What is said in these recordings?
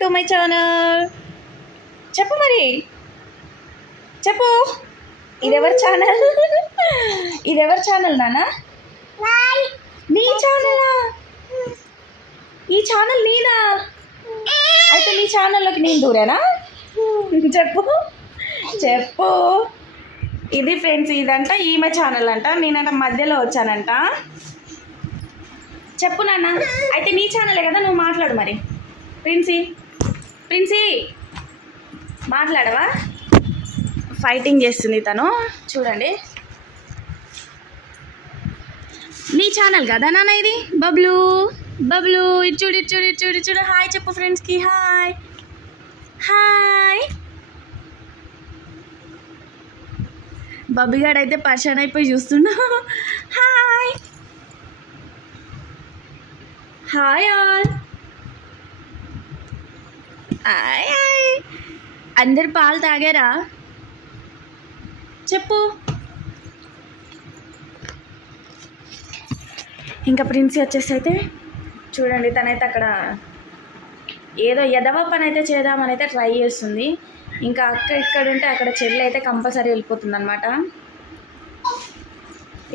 To my channel. చెప్పు మరి. చెప్పు. ఇదెవరి ఛానల్? ఇదెవరి ఛానల్ నాన్న నీ ఛానలా? ఈ ఛానల్ నీదా అయితే నీ ఛానల్లోకి నేను దూరేనా? చెప్పు. చెప్పు. ఇది ఫ్రెండ్స్ ఇదంట ఈమె ఛానల్ అంట. నేనంట మధ్యలో వచ్చానంట. చెప్పు నాన్న. అయితే నీ ఛానలే కదా నువ్వు మాట్లాడు మరి. Princi princi! మాట్లాడవా? ఫైటింగ్ చేస్తుంది తను. చూడండి. నీ ఛానల్ కదా నాన్న ఇది? బబ్లు బబ్లు! ఇటు చూడు ఇటు చూడు ఇటు చూడు చూడు. హాయ్ చెప్పు ఫ్రెండ్స్కి హాయ్ హాయ్ బబ్బిగాడు అయితే పర్షన్ అయిపోయి చూస్తున్నా. హాయ్ హాయ్ ఆల్ అందరు పాలు తాగారా? చెప్పు. ఇంకా ప్రిన్సీ వచ్చేసి అయితే చూడండి తనైతే అక్కడ ఏదో ఎదవ పని అయితే చేద్దామని అయితే ట్రై చేస్తుంది. ఇంకా అక్క ఇక్కడ ఉంటే అక్కడ చెల్లి అయితే కంపల్సరీ వెళ్ళిపోతుంది అనమాట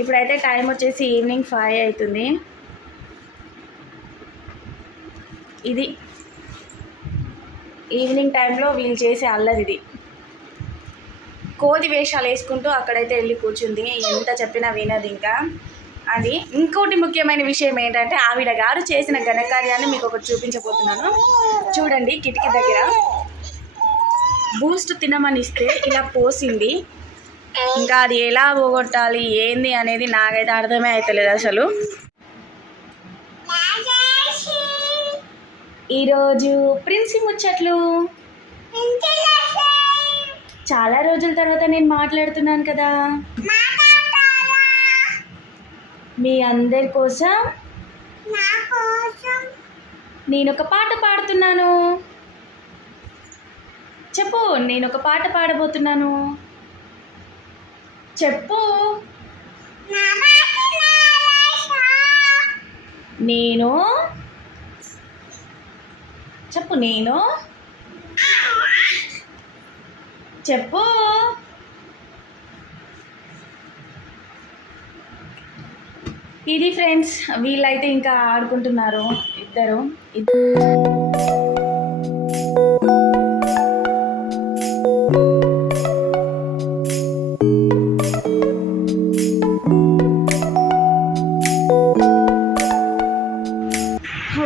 ఇప్పుడైతే టైం వచ్చేసి ఈవినింగ్ ఫైవ్ అవుతుంది. ఇది ఈవినింగ్ టైంలో వీళ్ళు చేసే అల్లరిది కోతి వేషాలు వేసుకుంటూ అక్కడైతే వెళ్ళి కూర్చుంది. ఎంత చెప్పినా వినదు ఇంకా. అది ఇంకోటి ముఖ్యమైన విషయం ఏంటంటే ఆవిడ గారు చేసిన ఘనకార్యాన్ని మీకు ఒకటి చూపించబోతున్నాను. చూడండి కిటికీ దగ్గర. బూస్ట్ తినమని ఇస్తే ఇలా పోసింది. ఇంకా అది ఎలా పోగొట్టాలి ఏంది అనేది నాకైతే అర్థమే అవుతలేదు అసలు. ఈరోజు ప్రిన్సి ముచ్చట్లు. చాలా రోజుల తర్వాత నేను మాట్లాడుతున్నాను కదా. మీ అందరి కోసం నేను ఒక పాట పాడుతున్నాను. చెప్పు నేను ఒక పాట పాడబోతున్నాను. చెప్పు. నేను చెప్పు నేను. చెప్పు. ఇది ఫ్రెండ్స్ వీళ్ళైతే ఇంకా ఆడుకుంటున్నారు ఇద్దరు.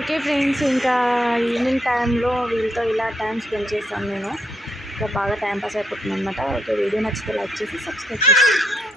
ఓకే ఫ్రెండ్స్ ఇంకా ఈవినింగ్ టైంలో వీళ్ళతో ఇలా టైం స్పెండ్ చేస్తాను నేను. ఇంకా బాగా టైం పాస్ అయిపోతుంది అనమాట ఓకే వీడియో నచ్చితే లైక్ చేసి సబ్స్క్రైబ్ చేస్తాను